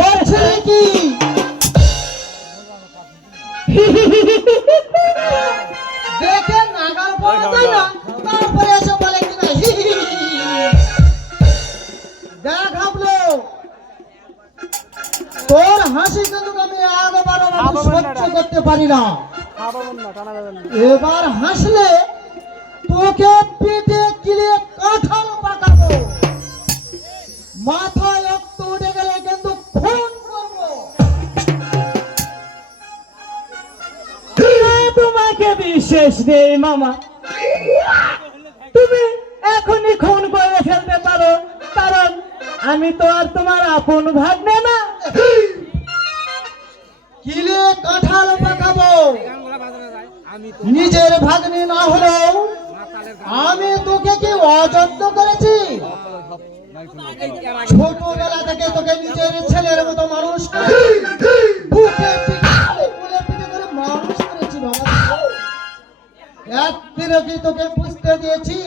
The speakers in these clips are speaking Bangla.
বলছে কি দেখে নাগাল পাওয়া যায় না, তারপরে এসে বলে কিনা দেখ হাবলো, তোর হাসি কিন্তু আমি একবারও সহ্য করতে পারি না। এবার হাসলে তোকে পিঠে কিলে কাঁঠাল পাকাবো, মাথায় রক্ত উঠে গেলে কিন্তু খুন করবো। তোমাকে বিশেষ নেই মামা, তুমি এখনই খুন করে ফেলতে পারো, কারণ আমি তো আর তোমার আপন ভাগ্নে না। কিলে কাঁঠাল পাকাবো, নিজের ভাগ্নে না হলেও আমি তোকে কি অযত্ন করেছি? ছোটবেলা থেকে তোকে নিজের ছেলের মতো মানুষ করে বুকে পিঠে কোলে পিঠে করে মানুষ করেছি বাবা। একদিনও কি তোকে বুঝতে দিয়েছি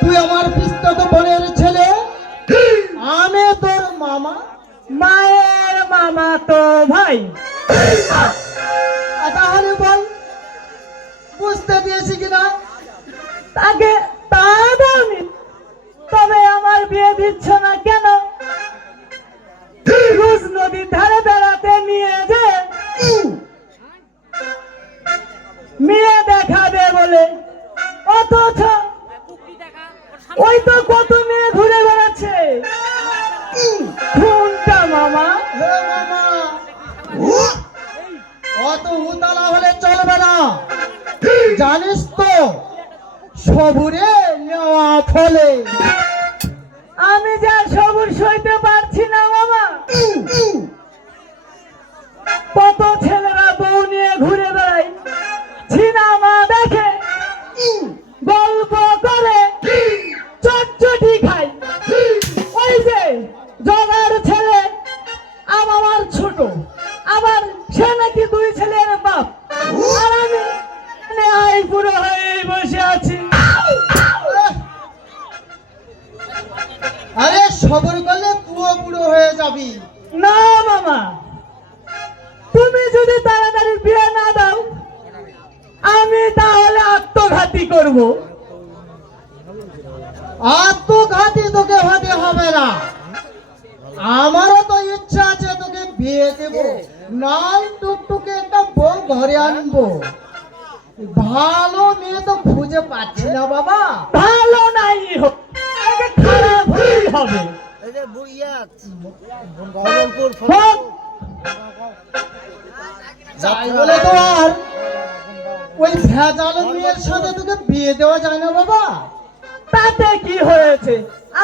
তুই আমার পিস্তত বোনের ছেলে, আমি তোর মামা? মায়ের মামা তো ভাই। তাহলে বল বুঝতে দিয়েছি কিনা? তাকে তা দাওনি, তবে আমার বিয়ে দিচ্ছ না কেন? রোজ নদীর ধারে বেড়াতে নিয়ে যে মেয়ে দেখাবে বলে, অথচ ওই তো কত মেয়ে ঘুরে বেড়াচ্ছে। কোনটা মামা? হে মামা, অত উতলা হলে চলবে না, জানিস তো সবুরে নেওয়া ফলে। আমি যা সবুর সইতে পারছি না মামা। কত ছেলেরা বউ নিয়ে ঘুরে বেড়ায়, সিনেমা দেখে, গল্প করে, চটচটি খায়। ওই যে জগার ছেলে আমার ছোট, আবার সে নাকি 2 ছেলের বাপ, আর আমি আই পুরো হয়ে বসে আছি। আরে সবর করলে তুইও বুড়ো হয়ে যাবি। না মামা, তুমি যদি তাড়াতাড়ি বিয়ে না দাও, আমি তাহলে আত্মঘাতী করব। আত্মঘাতী তোকে হতে হবে না, আমারও তো ইচ্ছা আছে তোকে বিয়ে দেব, নাই টুকটুকে একটা বউ ঘরে আনবো। ভালো মেয়ে তো খুঁজে পাচ্ছি না বাবা। ভালো নাই হোক, আগে খারাপ হলেই হবে। হোক, যাই বলে তো আর ওই ভেজাল মেয়ের সাথে তোকে বিয়ে দেওয়া যায় না বাবা। তাতে কি হয়েছে?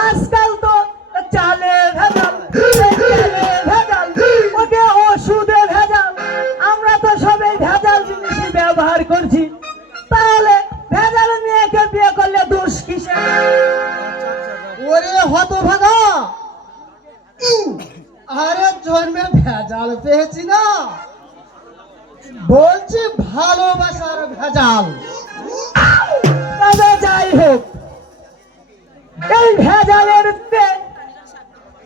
আজকাল তো চালে ভেজাল, তেলে ভেজাল, ওকে ওষুধে ভেজাল, আমরা তো সবাই ভেজাল জিনিসই ব্যবহার করছি। তাহলে ভেজাল মেয়েকে বিয়ে করলে দোষ কিসে? ওরে হতভাগা, আরে জন্মে ভেজাল পেয়েছি না, বলছি ভালোবাসার ভেজাল। তবে যাই হোক, এই ভেজালের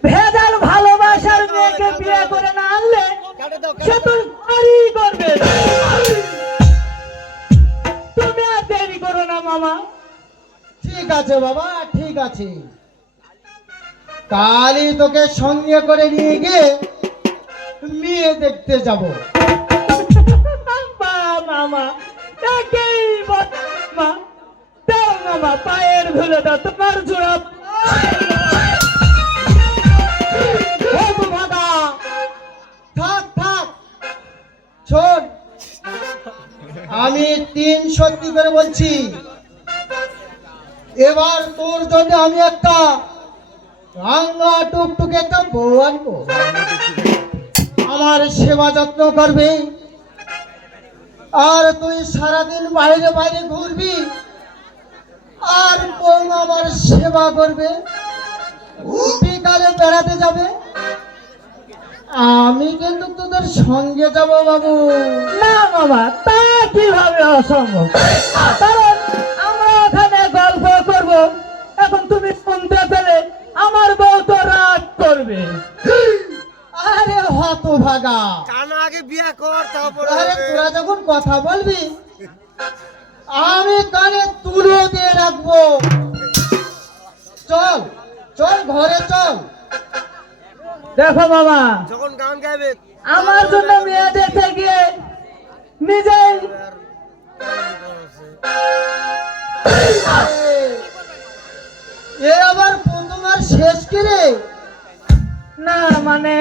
ভেজাল ভালোবাসার মেয়েকে বিয়ে করে না আনলে সে তো বাড়ি করবে। তুমি আর দেরি করো না মামা। ঠিক আছে বাবা, ঠিক আছে, কালই তোকে সঙ্গে করে নিয়ে গিয়ে মেয়ে দেখতে যাব। মামা তাকেই মা দাও মামা, পায়ের ধুলে দাও, তোমার জোড়া। হতভাগা, থাক থাক, শোন, আমি 3 সত্যি করে বলছি, এবার তোর জন্য আমি একটা রাঙা টুকটুকে একটা বউ আনবো, আমার সেবা যত্ন করবে, আর তুই সারাদিন বাইরে বাইরে ঘুরবি, আর বউ আমার সেবা করবে, বিকালে বেড়াতে যাবে, আমি কিন্তু তোদের সঙ্গে যাব বাবু। না মামা, তা কিভাবে অসম্ভব? কারণ আমরা ওখানে গল্প করব, এখন তুমি শুনতে পেলে আমার বউ তো রাগ করবে। লাগা। কানা আগে বিয়া কর তারপরে আরে হবে। তোরা যখন কথা বলবি আমি কানে তুলো দিয়ে রাখবো। চল চল ঘরে চল। দেখো মামা, যখন গান গাইবে আমার জন্য মেয়ে দেখতে গিয়ে নিজেই এ আবার প্রথম আর শেষ কি রে? না মানে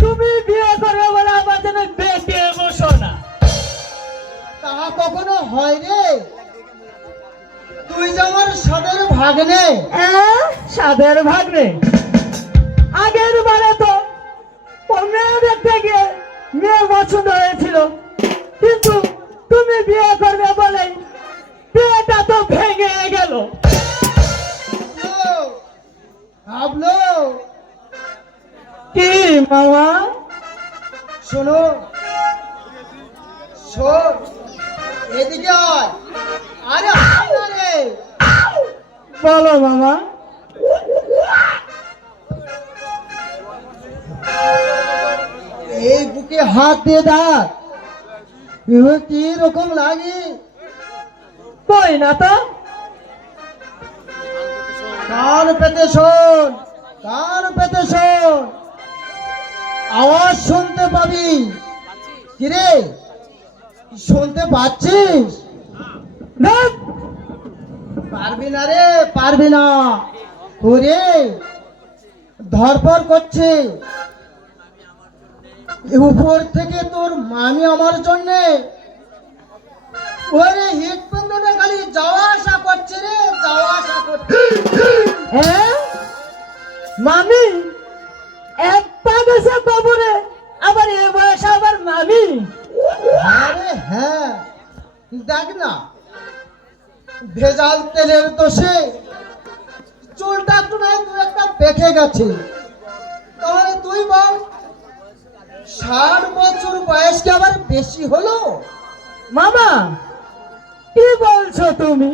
তুমি বিয়ে করবে বলে আমার জন্য বেঁকে বসো না। তা কখনো হয় রে? তুই যে আমার সাদের ভাগ্নে। সাদের ভাগ্নে, আগের বারে তো ও মেয়ে দেখতে গিয়ে মেয়ে পছন্দ হয়েছিল, কিন্তু তুমি বিয়ে করবে বলে বিয়েটা তো ভেঙে গেল। ভাবলো কি মামা? শোনো শোন এদিকে আয়। আরে আয় না রে। বলো মামা। এই বুকে হাত দিয়ে দেখ এবার কি রকম লাগে। কই না তো। কান পেতে শোন, কান পেতে শোন, আওয়াজ শুনতে পাবি। কিরে শুনতে পাচ্ছিস? ধ্যাৎ, পারবি না রে, পারবি না। ওরে ধরপড় করছে উপর থেকে তোর মামি আমার জন্য। ওরে হিট পর্যন্ত খালি যাওয়া আসা করছে রে, যাওয়া আসা করছে। হ্যাঁ মামি এক পা গেছে কবরে, আবার এ বয়সে আবার মামি। আরে হ্যাঁ দেখ না ভেজাল তেলের দোষে চুলটা একটু নয় দু একটা পেকে গেছে। তাহলে তুই বল 60 বছর বয়স কি আবার বেশি হলো? মামা কি বলছো তুমি?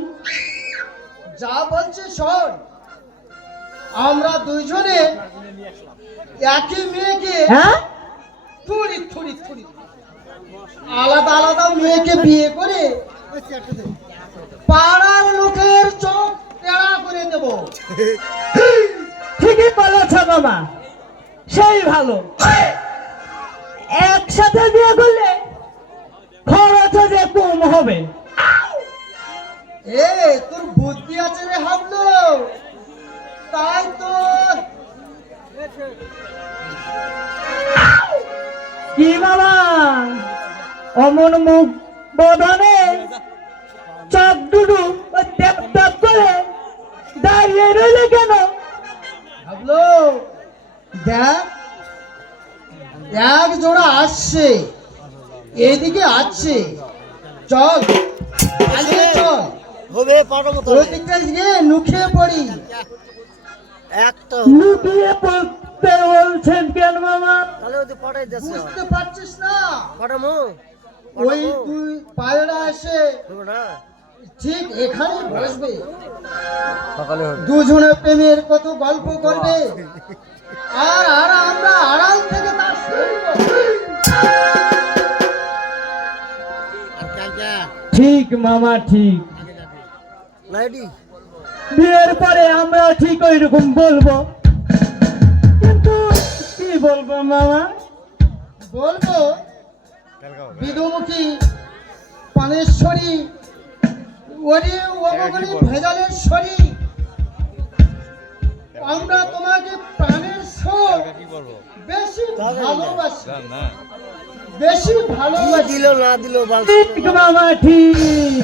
যা বলছে শোন, আমরা দুইজনে একই মেয়েকে হ্যাঁ থুড়ি থুড়ি থুড়ি আলাদা আলাদা মেয়েকে বিয়ে করে পাড়ার লোকের চোখ টেড়া করে দেব। ঠিকই বলেছ মামা, সেই ভালো। একসাথে বিয়ে করলে খরচ যে কম হবে। এ তোর বুদ্ধি আছে রে হাবলু, তাই তো। কি মামা অমন মুখ বদনে চোখ দুটো ট্যাপ ট্যাপ করে দাঁড়িয়ে রইলে কেন? হাবলু দেখ এক জোড়া আসছে, এদিকে আসছে। চল আগে চল হবে পাঠাবো তো ওই দিকটা গিয়ে নুখিয়ে পড়ি। একটা লুকিয়ে পড়তে বলছেন কেন মামা? তাহলে ওই পাঠাই যাচ্ছে বুঝতে পারছিস না? পাঠামো ওই তুই পায়রা এসে হবে না ঠিক এখানে বসবে, সকালে হবে দুজনে প্রেমের কত গল্প করবে, আর আর আমরা আড়াল থেকে তার শুনবো। ঠিক মামা ঠিক। লাইডি বিয়ের পরে আমরা ঠিক ওই রকম বলবো, কিন্তু কি বলবো মামা? বলবো বিধুমুখী পানেশ্বরী ওরে অবগণী ভেজালের শরী, আমরা তোমাকে প্রাণের সব বেশি ভালোবাসি, বেশি ভালোবাসি। দিল না দিল বাল ঠিক মামা ঠিক।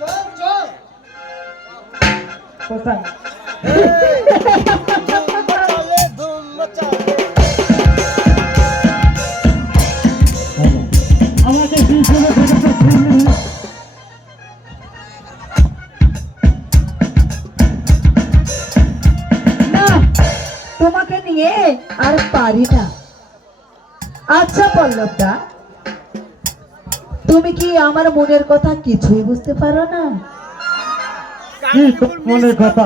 চল চল কোথায়? ধুম মচালে আমাকে পিছনে থেকে তো শুনলি। না তোমাকে নিয়ে আর পারি না। আচ্ছা পল্লবদা, তুমি কি আমার মনের কথা কিছুই বুঝতে পারো না? কি তোর মনের কথা?